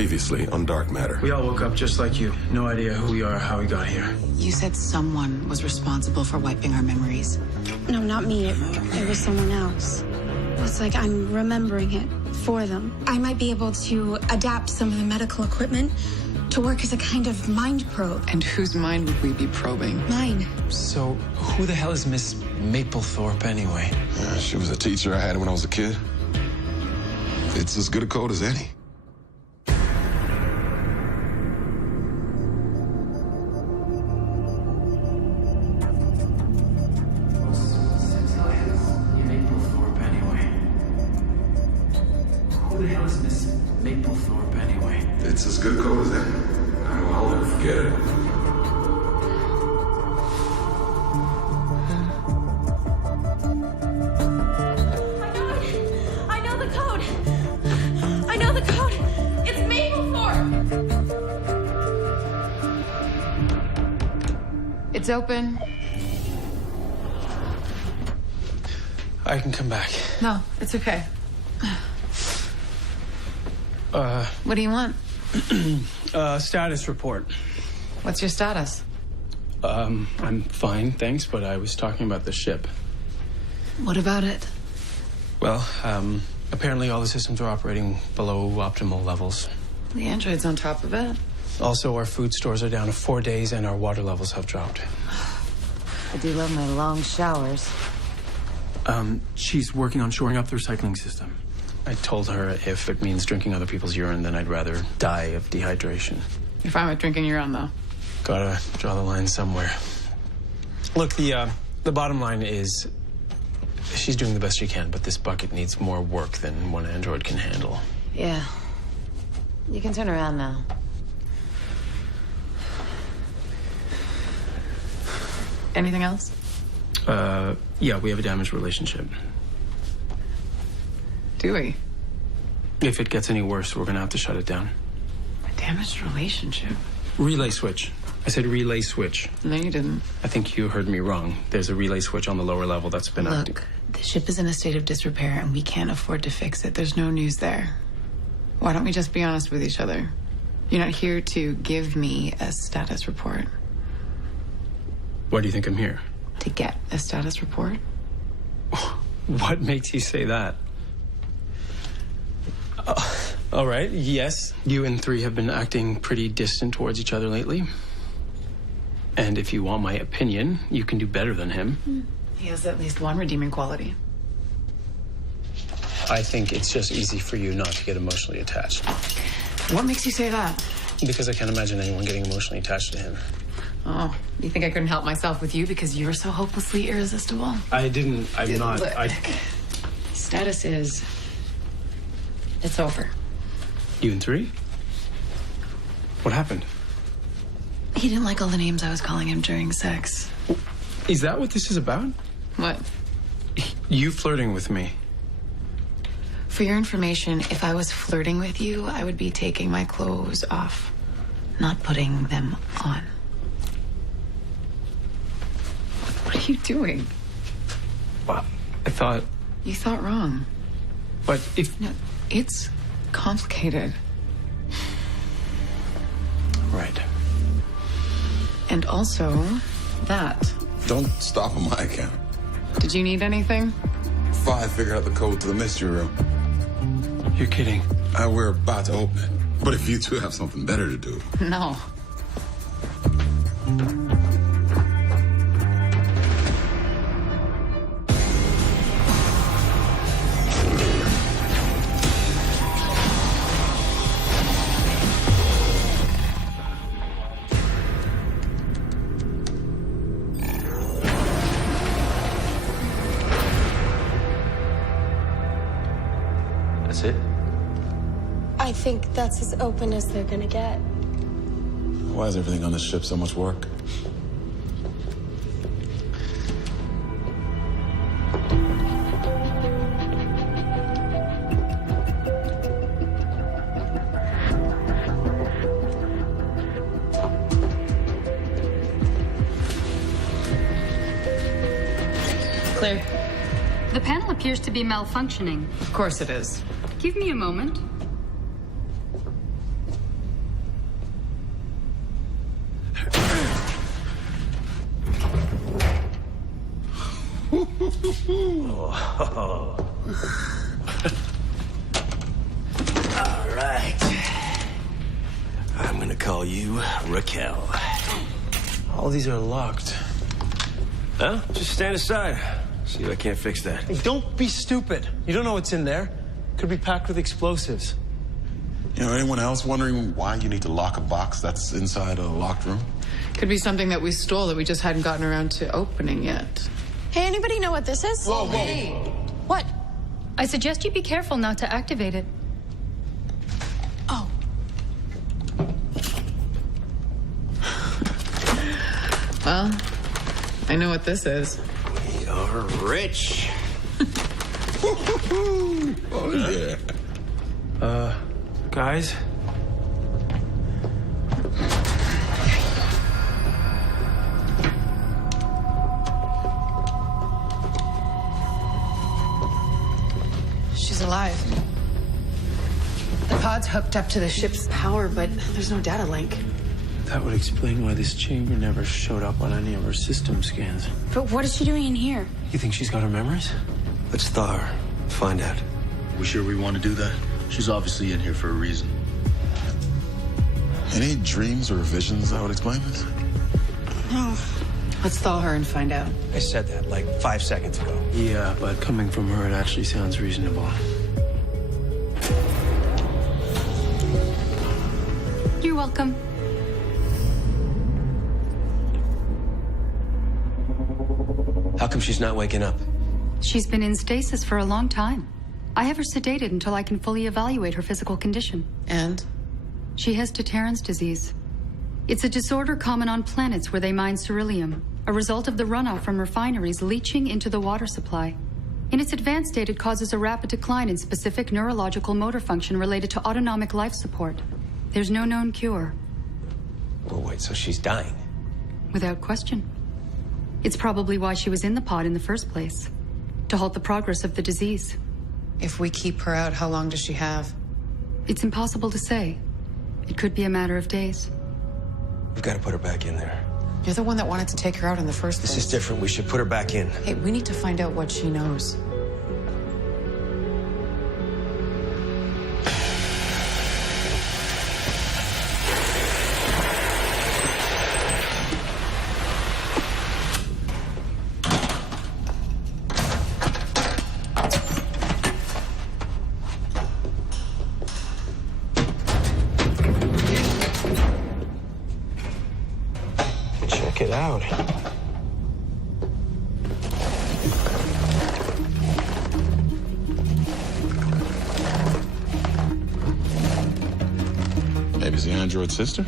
Previously on Dark Matter. We all woke up just like you. No idea who we are or how we got here. You said someone was responsible for wiping our memories. No, not me. It was someone else. It's like I'm remembering it for them. I might be able to adapt some of the medical equipment to work as a kind of mind probe. And whose mind would we be probing? Mine. So, who the hell is Miss Maplethorpe anyway? She was a teacher I had when I was a kid. It's as good a code as any. Who the hell is Miss Maplethorpe anyway? It's as good a code as any. I know I'll never forget it. I know the code. I know the code. It's Maplethorpe. It's open. I can come back. No, it's okay. What do you want? Status report. What's your status? I'm fine, thanks, but I was talking about the ship. What about it? Well, apparently all the systems are operating below optimal levels. The android's on top of it. Also, our food stores are down to 4 days and our water levels have dropped. I do love my long showers. She's working on shoring up the recycling system. I told her if it means drinking other people's urine, then I'd rather die of dehydration. You're fine with drinking your own, though. Gotta draw the line somewhere. Look, the bottom line is she's doing the best she can, but this bucket needs more work than one android can handle. Yeah. You can turn around now. Anything else? Yeah, we have a damaged relationship. Do we? If it gets any worse, we're gonna have to shut it down. A damaged relationship? Relay switch. I said relay switch. No, you didn't. I think you heard me wrong. There's a relay switch on the lower level that's been active. Look, the ship is in a state of disrepair and we can't afford to fix it. There's no news there. Why don't we just be honest with each other? You're not here to give me a status report. Why do you think I'm here? To get a status report? What makes you say that? All right, yes, you and 3 have been acting pretty distant towards each other lately. And if you want my opinion, you can do better than him. He has at least one redeeming quality. I think it's just easy for you not to get emotionally attached. What makes you say that? Because I can't imagine anyone getting emotionally attached to him. Oh, you think I couldn't help myself with you because you're so hopelessly irresistible? I'm not. Look, status is... it's over. You and 3? What happened? He didn't like all the names I was calling him during sex. Is that what this is about? What? You flirting with me. For your information, if I was flirting with you, I would be taking my clothes off, not putting them on. What are you doing? Well, I thought... You thought wrong. But if... No, it's complicated. Right. And also, that. Don't stop on my account. Did you need anything? 5 figured out the code to the mystery room. You're kidding. We're about to open it. But if you 2 have something better to do... No. That's it? I think that's as open as they're gonna get. Why is everything on this ship so much work? Clear. The panel appears to be malfunctioning. Of course it is. Give me a moment. Oh. All right. I'm gonna call you Raquel. All these are locked. Huh? Just stand aside. See if I can't fix that. Hey, don't be stupid. You don't know what's in there. Could be packed with explosives. You know, anyone else wondering why you need to lock a box that's inside a locked room? Could be something that we stole that we just hadn't gotten around to opening yet. Hey, anybody know what this is? Whoa, whoa. Hey. What? I suggest you be careful not to activate it. Oh. Well, I know what this is. We are rich. Oh, yeah. Guys? She's alive. The pod's hooked up to the ship's power, but there's no data link. That would explain why this chamber never showed up on any of her system scans. But what is she doing in here? You think she's got her memories? Let's thaw her. Find out. We sure we want to do that? She's obviously in here for a reason. Any dreams or visions that would explain this? No. Let's thaw her and find out. I said that like 5 seconds ago. Yeah, but coming from her, it actually sounds reasonable. You're welcome. How come she's not waking up? She's been in stasis for a long time. I have her sedated until I can fully evaluate her physical condition. And? She has Deterrence disease. It's a disorder common on planets where they mine ceruleum, a result of the runoff from refineries leaching into the water supply. In its advanced state, it causes a rapid decline in specific neurological motor function related to autonomic life support. There's no known cure. Well, wait, so she's dying? Without question. It's probably why she was in the pod in the first place, to halt the progress of the disease. If we keep her out, how long does she have? It's impossible to say. It could be a matter of days. We've got to put her back in there. You're the one that wanted to take her out in the first place. This is different. We should put her back in. Hey, we need to find out what she knows. Check it out. Maybe it's the android sister?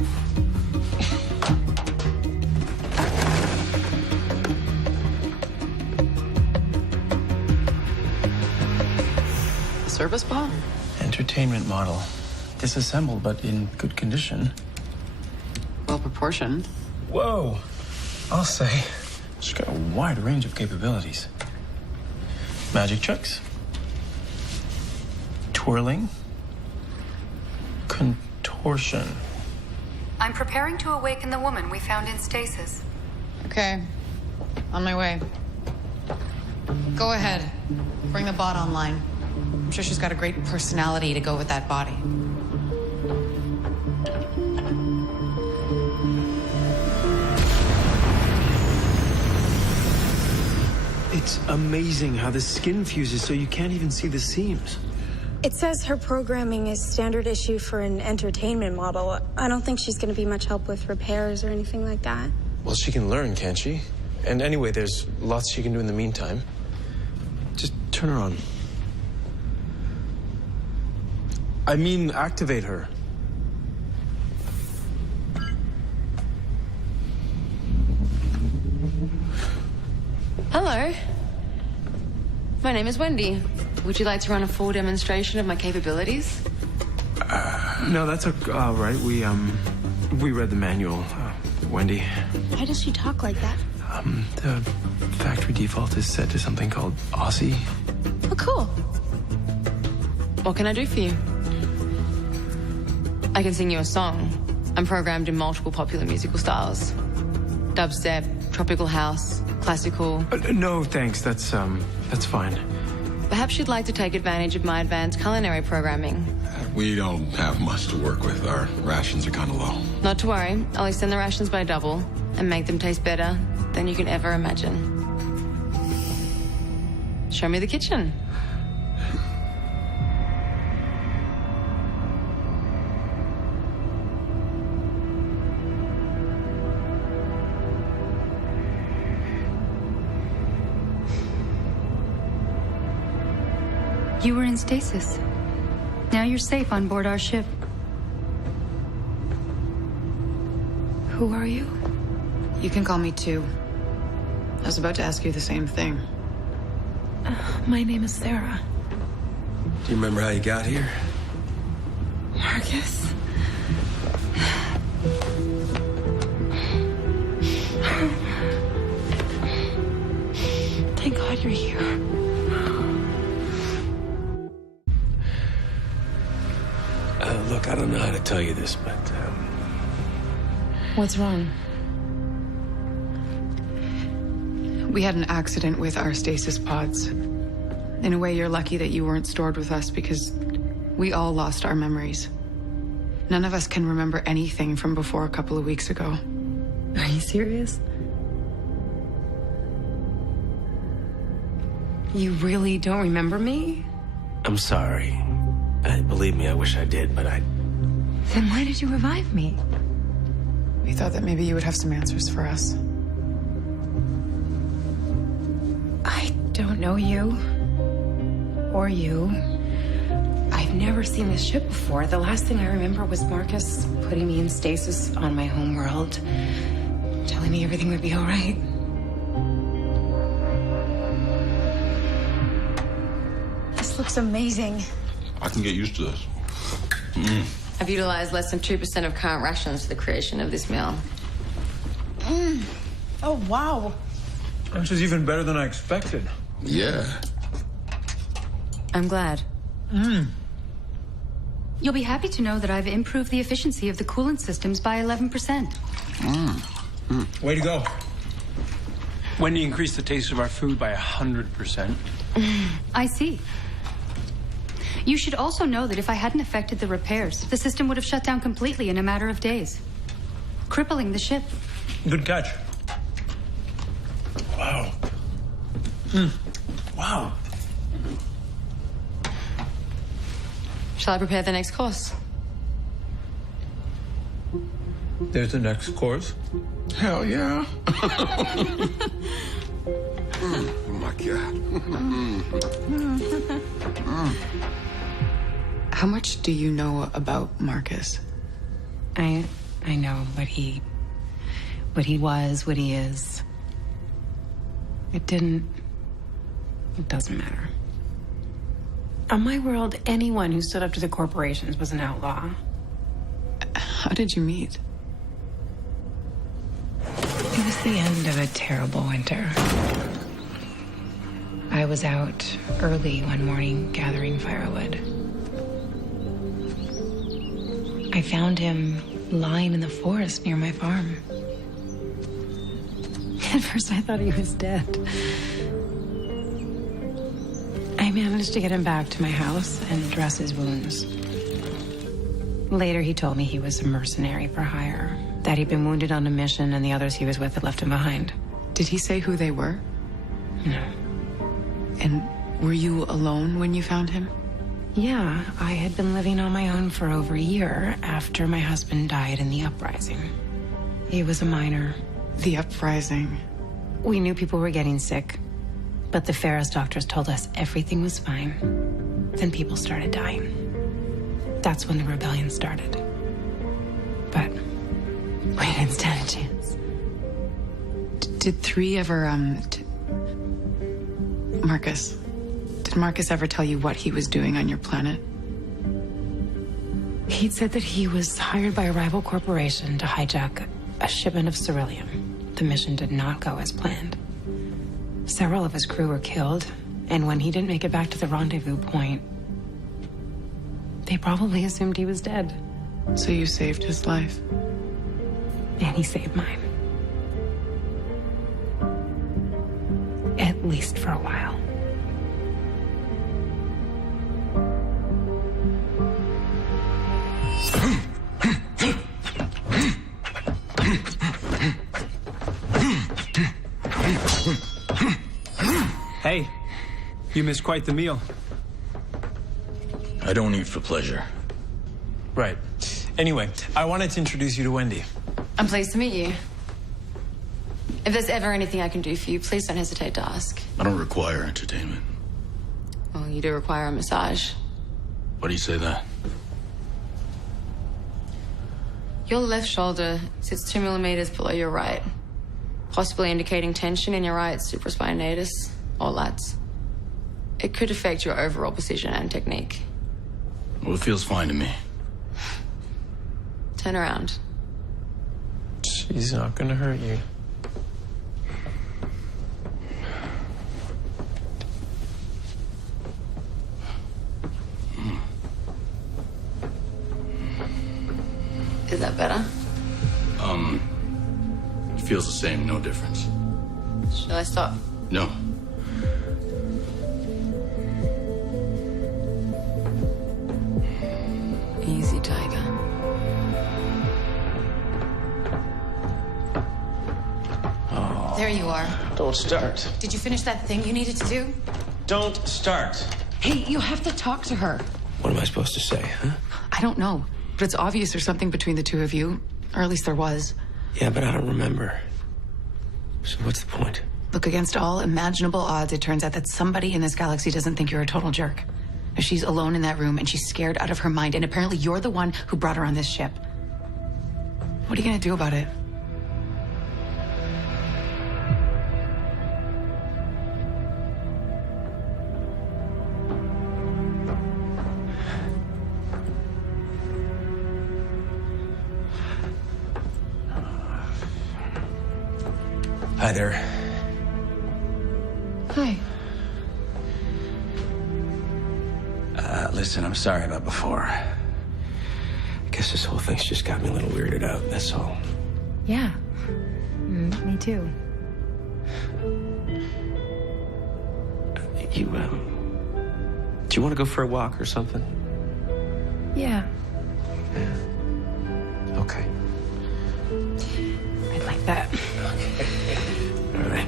The service ball? Entertainment model. Disassembled, but in good condition. Well proportioned. Whoa. I'll say. She's got a wide range of capabilities. Magic tricks. Twirling. Contortion. I'm preparing to awaken the woman we found in stasis. Okay. On my way. Go ahead. Bring the bot online. I'm sure she's got a great personality to go with that body. It's amazing how the skin fuses so you can't even see the seams. It says her programming is standard issue for an entertainment model. I don't think she's going to be much help with repairs or anything like that. Well, she can learn, can't she? And anyway, there's lots she can do in the meantime. Just turn her on. I mean, activate her. Hello. My name is Wendy. Would you like to run a full demonstration of my capabilities? No, that's all right. We read the manual, Wendy. Why does she talk like that? The factory default is set to something called Aussie. Oh, cool. What can I do for you? I can sing you a song. I'm programmed in multiple popular musical styles. Dubstep, tropical house, classical. No, thanks. That's fine. Perhaps you'd like to take advantage of my advanced culinary programming. We don't have much to work with. Our rations are kind of low. Not to worry, I'll extend the rations by double and make them taste better than you can ever imagine. Show me the kitchen. You were in stasis. Now you're safe on board our ship. Who are you? You can call me too. I was about to ask you the same thing. My name is Sarah. Do you remember how you got here? Marcus. Thank God you're here. Look, I don't know how to tell you this, but What's wrong? We had an accident with our stasis pods. In a way, you're lucky that you weren't stored with us because we all lost our memories. None of us can remember anything from before a couple of weeks ago. Are you serious? You really don't remember me? I'm sorry. Believe me, I wish I did, but I... Then why did you revive me? We thought that maybe you would have some answers for us. I don't know you. Or you. I've never seen this ship before. The last thing I remember was Marcus putting me in stasis on my home world, telling me everything would be all right. This looks amazing. I can get used to this. I've utilized less than 2% of current rations for the creation of this meal. Oh, wow. This is even better than I expected. Yeah. I'm glad. You'll be happy to know that I've improved the efficiency of the coolant systems by 11%. Way to go. Wendy increased the taste of our food by 100%. I see. You should also know that if I hadn't affected the repairs, the system would have shut down completely in a matter of days, crippling the ship. Good catch. Wow. Wow. Shall I prepare the next course? There's the next course. Hell yeah. Oh my God. How much do you know about Marcus? I know what he was, what he is. It doesn't matter. On my world, anyone who stood up to the corporations was an outlaw. How did you meet? It was the end of a terrible winter. I was out early one morning gathering firewood. I found him lying in the forest near my farm. At first, I thought he was dead. I managed to get him back to my house and dress his wounds. Later, he told me he was a mercenary for hire, that he'd been wounded on a mission and the others he was with had left him behind. Did he say who they were? No. And were you alone when you found him? Yeah, I had been living on my own for over a year after my husband died in the uprising. He was a miner. The uprising. We knew people were getting sick, but the Ferris doctors told us everything was fine. Then people started dying. That's when the rebellion started. But we didn't stand a chance. Did three ever, Marcus, did Marcus ever tell you what he was doing on your planet? He'd said that he was hired by a rival corporation to hijack a shipment of ceruleum. The mission did not go as planned. Several of his crew were killed, and when he didn't make it back to the rendezvous point, they probably assumed he was dead. So you saved his life? And he saved mine. at least for a while. Hey, you missed quite the meal. I don't eat for pleasure. Right. Anyway, I wanted to introduce you to Wendy. I'm pleased to meet you. If there's ever anything I can do for you, please don't hesitate to ask. I don't require entertainment. Well, you do require a massage. Why do you say that? Your left shoulder sits 2 millimeters below your right, possibly indicating tension in your right supraspinatus or lats. It could affect your overall precision and technique. Well, it feels fine to me. Turn around. She's not gonna hurt you. Is that better? It feels the same, no difference. Shall I stop? No. Easy, Tiger. Oh. There you are. Don't start. Did you finish that thing you needed to do? Don't start. Hey, you have to talk to her. What am I supposed to say, huh? I don't know, but it's obvious there's something between the two of you. Or at least there was. Yeah, but I don't remember. So what's the point? Look, against all imaginable odds, it turns out that somebody in this galaxy doesn't think you're a total jerk. She's alone in that room, and she's scared out of her mind, and apparently you're the one who brought her on this ship. What are you gonna do about it? Hi there. Hi. Listen, I'm sorry about before. I guess this whole thing's just got me a little weirded out, that's all. Yeah. Me too. Do you want to go for a walk or something? Yeah. Okay. I'd like that. All right.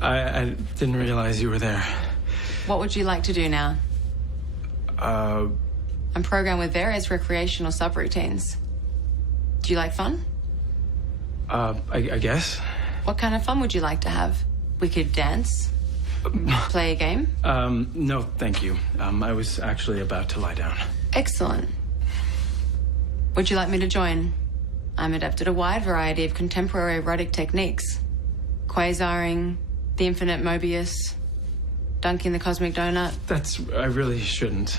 I didn't realize you were there. What would you like to do now? I'm programmed with various recreational subroutines. Do you like fun? I guess. What kind of fun would you like to have? We could dance? Play a game? No, thank you. I was actually about to lie down. Excellent. Would you like me to join? I'm adept at a wide variety of contemporary erotic techniques. Quasaring, the infinite Mobius, dunking the cosmic donut. I really shouldn't.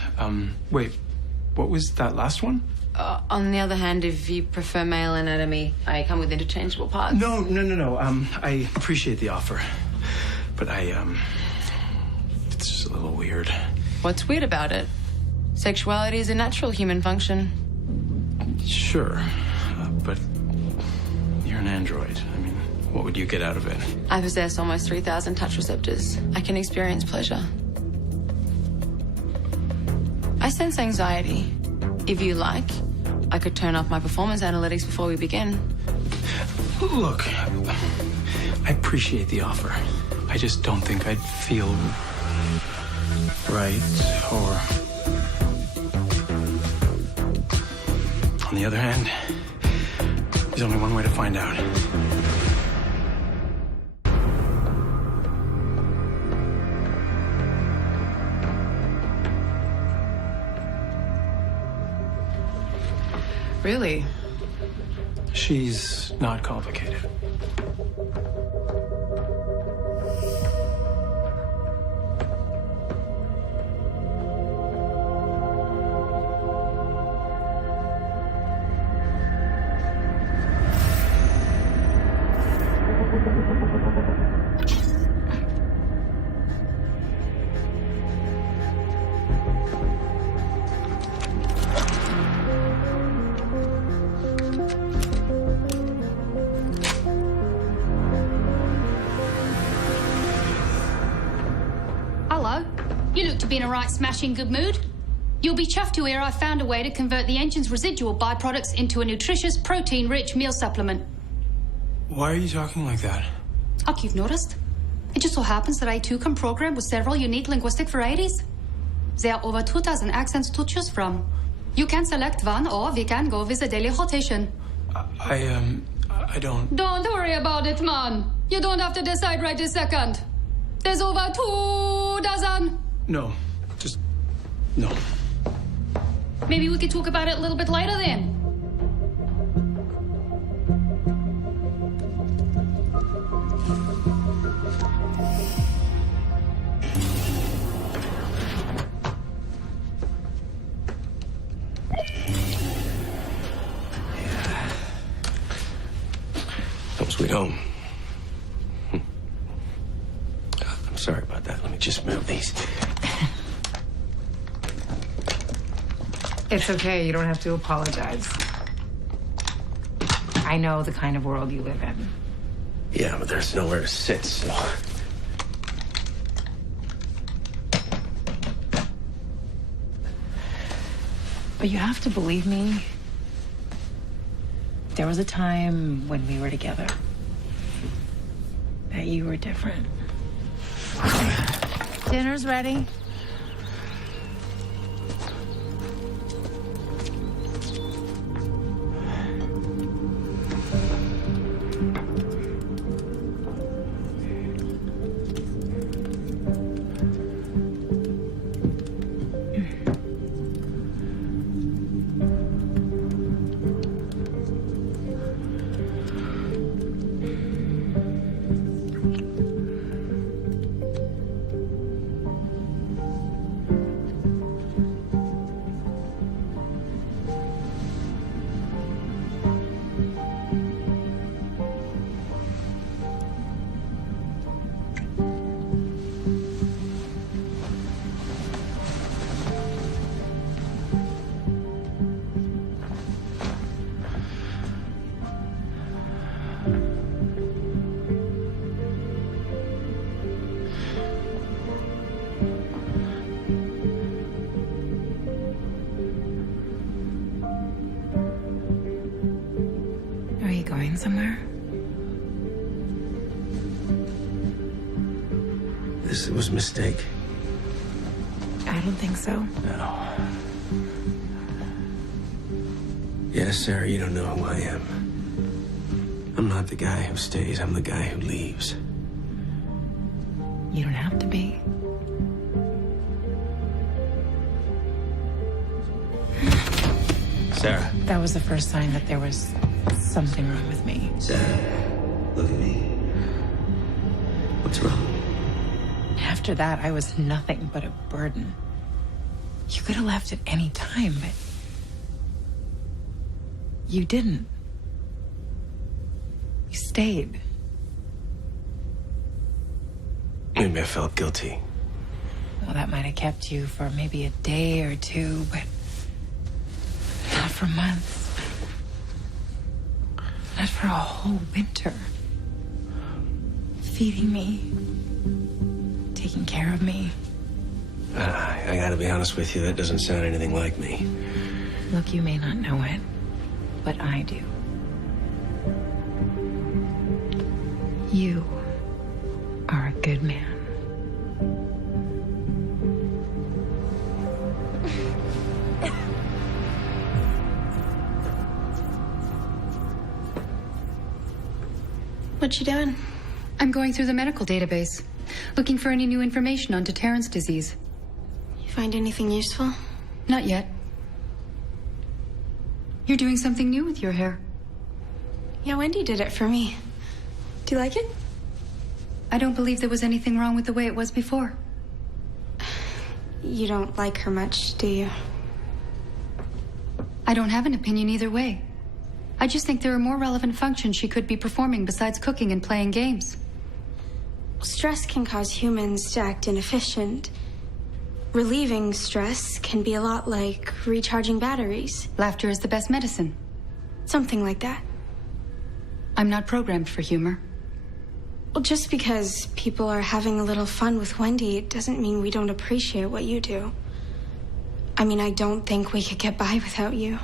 Wait, what was that last one? On the other hand, if you prefer male anatomy, I come with interchangeable parts. No. I appreciate the offer. But it's just a little weird. What's weird about it? Sexuality is a natural human function. Sure, but you're an android. I mean, what would you get out of it? I possess almost 3,000 touch receptors. I can experience pleasure. I sense anxiety. If you like, I could turn off my performance analytics before we begin. Look, I appreciate the offer. I just don't think I'd feel right, or... On the other hand, there's only one way to find out. Really? She's not complicated. night smashing good mood? You'll be chuffed to hear I found a way to convert the engine's residual byproducts into a nutritious, protein-rich meal supplement. Why are you talking like that? Like you've noticed. It just so happens that I too come programmed with several unique linguistic varieties. There are over 2,000 accents to choose from. You can select one, or we can go with a daily rotation. I don't... Don't worry about it, man. You don't have to decide right this second. There's over 2,000. No. Just... no. Maybe we could talk about it a little bit later then. Home sweet home. I'm sorry about that. Let me just move these. It's okay. You don't have to apologize. I know the kind of world you live in. Yeah, but there's nowhere to sit, so... But you have to believe me. There was a time when we were together that you were different. Dinner's ready. Somewhere? This was a mistake. I don't think so. No. Yes, Sarah, you don't know who I am. I'm not the guy who stays, I'm the guy who leaves. You don't have to be. Sarah. That was the first sign that there was something wrong with me. Sarah, look at me. What's wrong? After that, I was nothing but a burden. You could have left at any time, but you didn't. You stayed. Maybe I felt guilty. Well, that might have kept you for maybe a day or two, but not for months. Not for a whole winter. Feeding me. Taking care of me. I gotta be honest with you, that doesn't sound anything like me. Look, you may not know it, but I do. You are a good man. What you doing? I'm going through the medical database, looking for any new information on deterrence disease. You find anything useful? Not yet. You're doing something new with your hair. Yeah, Wendy did it for me. Do you like it? I don't believe there was anything wrong with the way it was before. You don't like her much, do you? I don't have an opinion either way. I just think there are more relevant functions she could be performing besides cooking and playing games. Stress can cause humans to act inefficient. Relieving stress can be a lot like recharging batteries. Laughter is the best medicine. Something like that. I'm not programmed for humor. Well, just because people are having a little fun with Wendy, it doesn't mean we don't appreciate what you do. I mean, I don't think we could get by without you.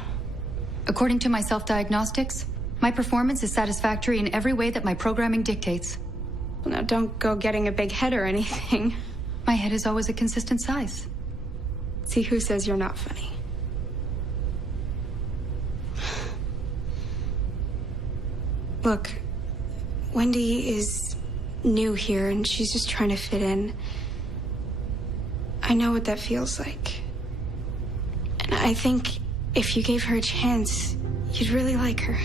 According to my self-diagnostics, my performance is satisfactory in every way that my programming dictates. Well, now, don't go getting a big head or anything. My head is always a consistent size. See, who says you're not funny? Look, Wendy is new here, and she's just trying to fit in. I know what that feels like. And I think if you gave her a chance, you'd really like her.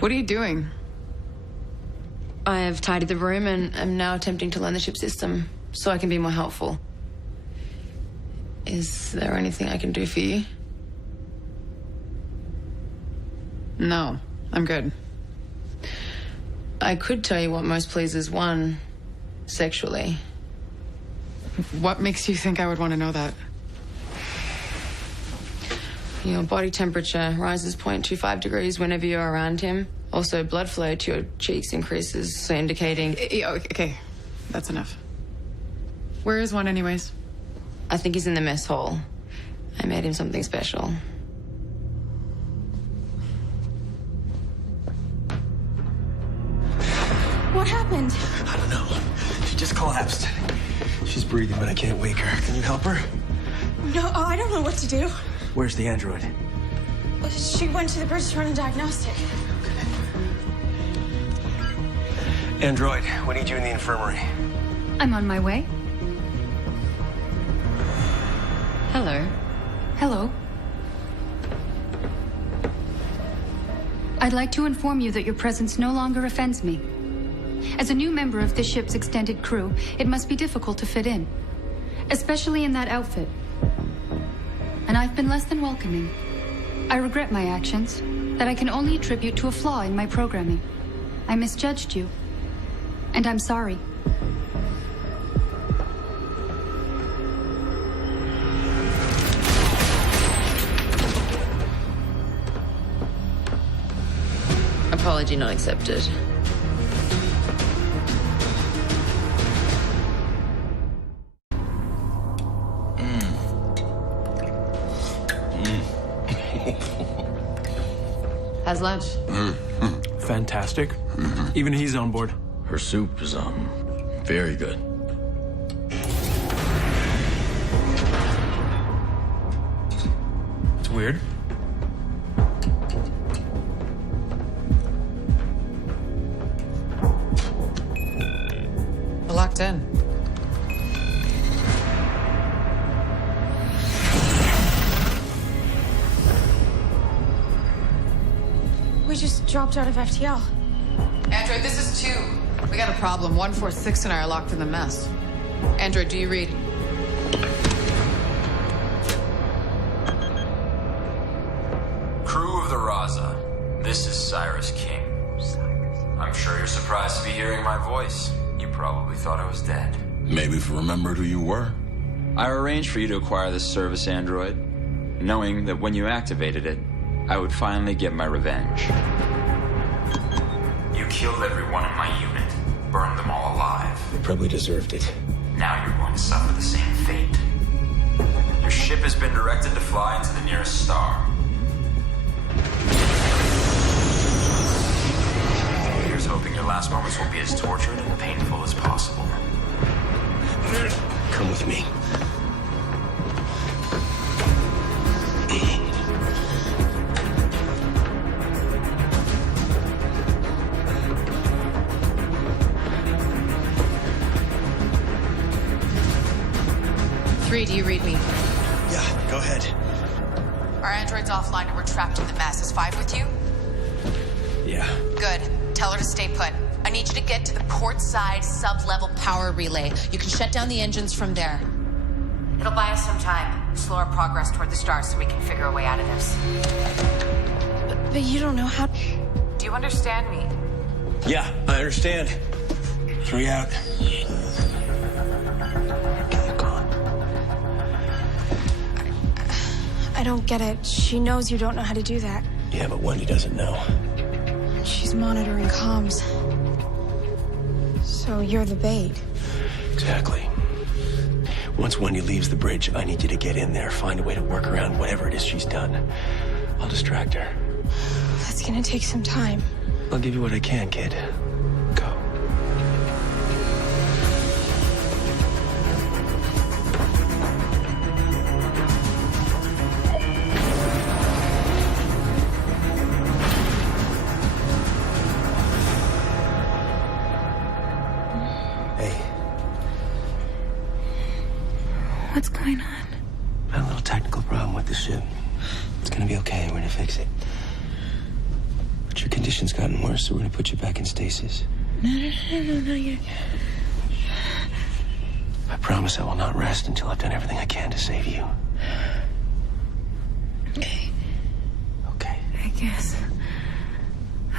What are you doing? I have tidied the room and am now attempting to learn the ship system so I can be more helpful. Is there anything I can do for you? No, I'm good. I could tell you what most pleases one sexually. What makes you think I would want to know that? Your body temperature rises 0.25 degrees whenever you're around him. Also, blood flow to your cheeks increases, so indicating... Okay, that's enough. Where is one anyways? I think he's in the mess hall. I made him something special. What happened? I don't know. She just collapsed. She's breathing, but I can't wake her. Can you help her? No, I don't know what to do. Where's the android? She went to the bridge to run a diagnostic. Android, we need you in the infirmary. I'm on my way. Hello. Hello. I'd like to inform you that your presence no longer offends me. As a new member of this ship's extended crew, it must be difficult to fit in, especially in that outfit. And I've been less than welcoming. I regret my actions that I can only attribute to a flaw in my programming. I misjudged you, and I'm sorry. Apology not accepted. How's lunch? Fantastic. Even he's on board. Her soup is, very good. It's weird. We're locked in. We just dropped out of FTL. Android, this is 2. We got a problem. 146 and I are locked in the mess. Android, do you read? Crew of the Raza, this is Cyrus King. I'm sure you're surprised to be hearing my voice. You probably thought I was dead. Maybe if you remembered who you were. I arranged for you to acquire this service android, knowing that when you activated it, I would finally get my revenge. You killed everyone in my unit, burned them all alive. They probably deserved it. Now you're going to suffer the same fate. Your ship has been directed to fly into the nearest star. Here's hoping your last moments will be as tortured and painful as possible. Come with me. Do you read me? Yeah, go ahead. Our android's offline and we're trapped in the mess. Is 5 with you? Yeah. Good. Tell her to stay put. I need you to get to the port side sub-level power relay. You can shut down the engines from there. It'll buy us some time. Slow our progress toward the stars so we can figure a way out of this. But you don't know how... Do you understand me? Yeah, I understand. 3 out. I don't get it. She knows you don't know how to do that. Yeah, but Wendy doesn't know. She's monitoring comms. So you're the bait. Exactly. Once Wendy leaves the bridge, I need you to get in there, find a way to work around whatever it is she's done. I'll distract her. That's gonna take some time. I'll give you what I can, kid. Go. Hey. What's going on? Had a little technical problem with the ship. It's gonna be okay. We're gonna fix it. But your condition's gotten worse, so we're gonna put you back in stasis. No, you... I promise I will not rest until I've done everything I can to save you. Okay. Okay. I guess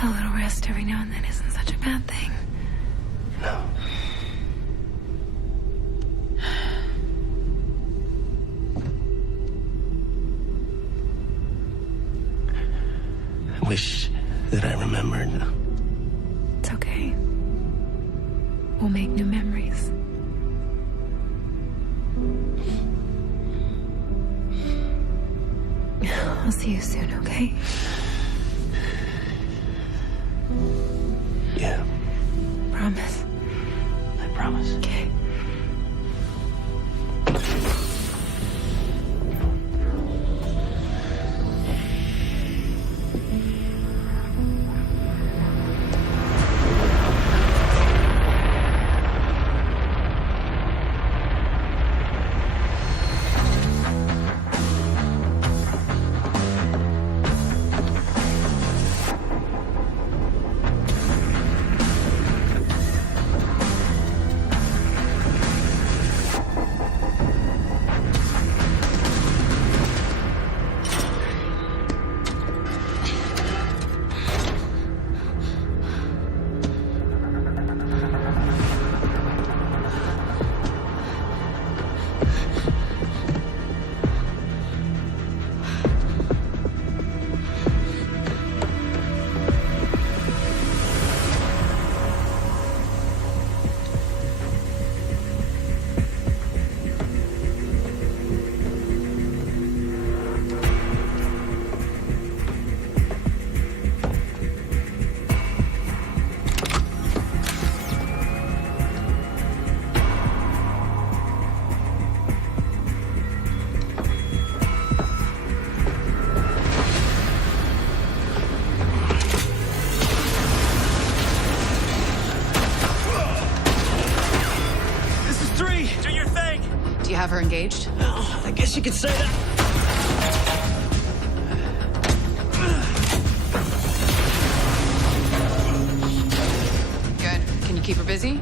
a little rest every now and then isn't such a bad thing. No. I wish that I remembered. It's okay. We'll make new memories. I'll see you soon, okay? Yeah, Promise. I promise. Okay. Do you have her engaged? Well, I guess you could say that. Good. Can you keep her busy?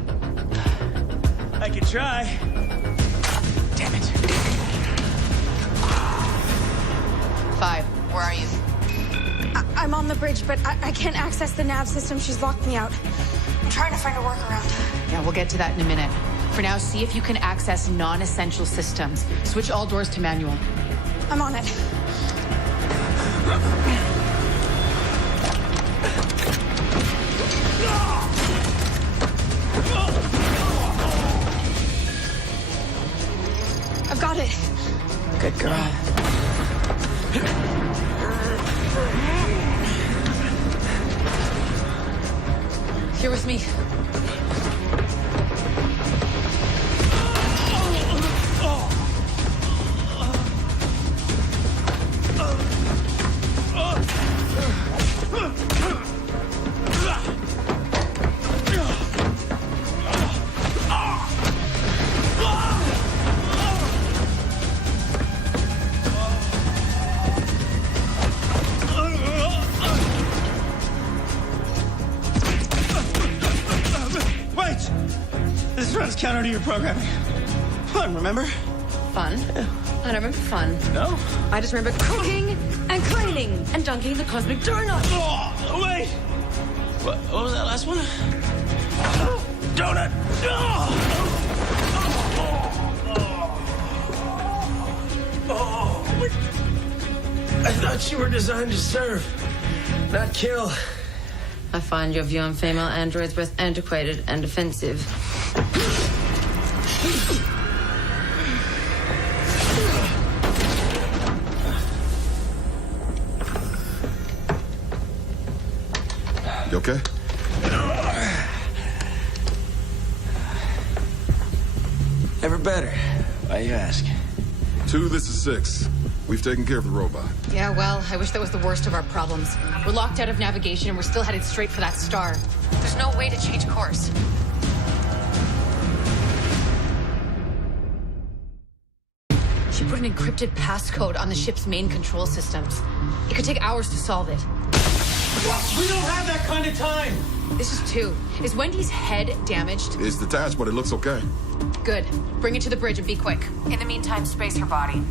I could try. Damn it. 5, where are you? I'm on the bridge, but I can't access the nav system. She's locked me out. I'm trying to find a workaround. Yeah, we'll get to that in a minute. For now, see if you can access non-essential systems. Switch all doors to manual. I'm on it. I've got it. Good girl. Here with me. This runs counter to your programming. Come on, remember? Fun? Yeah. I don't remember fun. No? I just remember cooking and cleaning and dunking the cosmic donut. Oh, wait! What was that last one? Donut! I thought you were designed to serve, not kill. I find your view on female androids both antiquated and offensive. You okay? Never better. Why you ask? 2, this is 6. We've taken care of the robot. Yeah, well, I wish that was the worst of our problems. We're locked out of navigation and we're still headed straight for that star. There's no way to change course. She put an encrypted passcode on the ship's main control systems. It could take hours to solve it. We don't have that kind of time. This is 2. Is Wendy's head damaged? It's detached, but it looks okay. Good. Bring it to the bridge and be quick. In the meantime, space her body.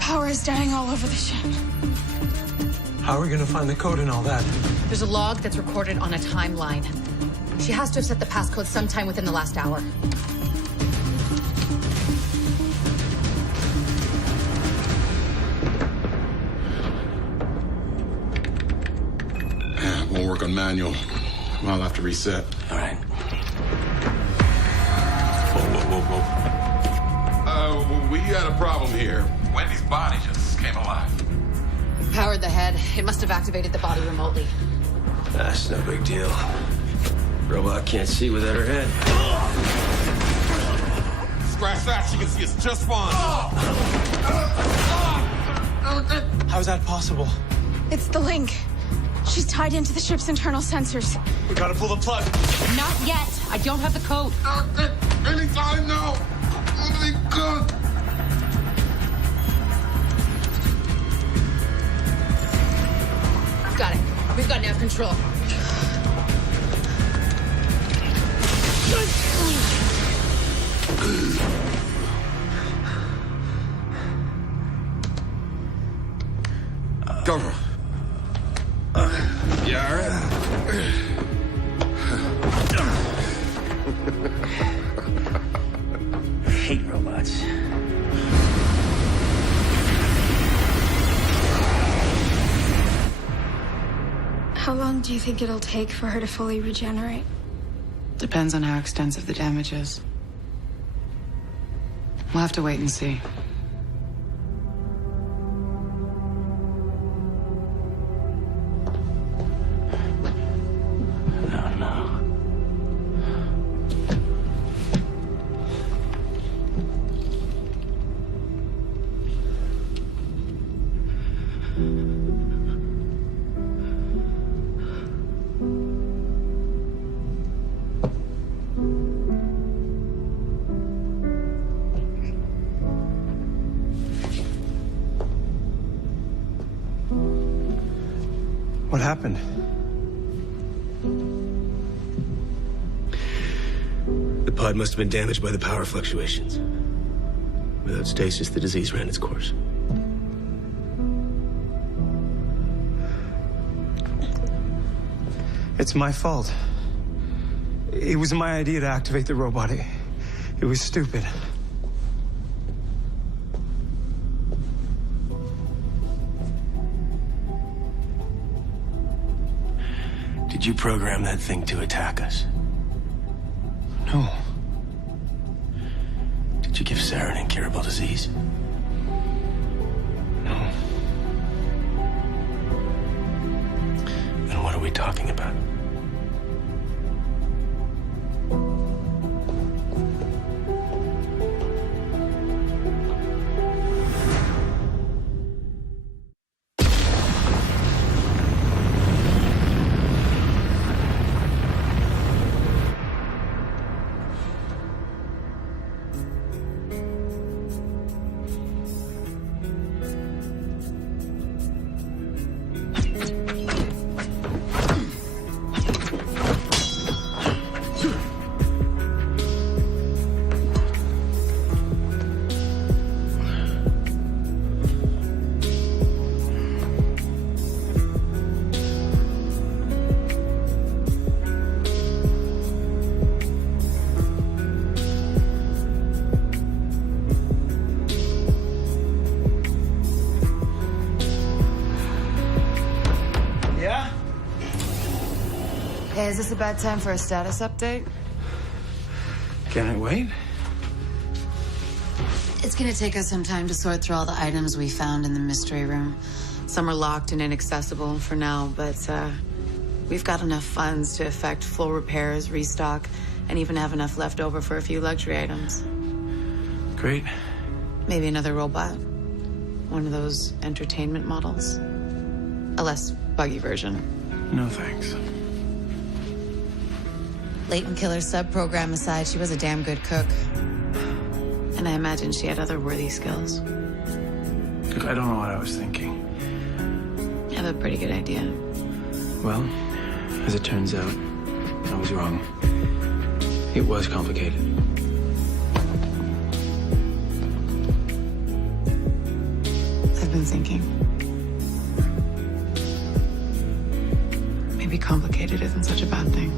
Power is dying all over the ship. How are we gonna find the code and all that? There's a log that's recorded on a timeline. She has to have set the passcode sometime within the last hour. Won't work on manual. I'll have to reset. All right. Whoa. We got a problem here. Wendy's body just came alive. Powered the head. It must have activated the body remotely. That's no big deal. Robot can't see without her head. Scratch that, she can see us just fine. How's that possible? It's the link. She's tied into the ship's internal sensors. We gotta pull the plug. Not yet. I don't have the code. Anytime now. Really good. Got it. We've got nav control. Go. Yeah, all right. I hate robots. How long do you think it'll take for her to fully regenerate? Depends on how extensive the damage is. We'll have to wait and see. No. What happened? The pod must have been damaged by the power fluctuations. Without stasis, the disease ran its course. It's my fault. It was my idea to activate the robot. It was stupid. Did you program that thing to attack us? No. Did you give Sarah an incurable disease? No. you talking about? Hey, is this a bad time for a status update? Can it wait? It's gonna take us some time to sort through all the items we found in the mystery room. Some are locked and inaccessible for now, but we've got enough funds to effect full repairs, restock, and even have enough left over for a few luxury items. Great. Maybe another robot. One of those entertainment models. A less buggy version. No thanks. Latent killer sub-program aside, she was a damn good cook. And I imagine she had other worthy skills. Look, I don't know what I was thinking. I have a pretty good idea. Well, as it turns out, I was wrong. It was complicated. I've been thinking. Maybe complicated isn't such a bad thing.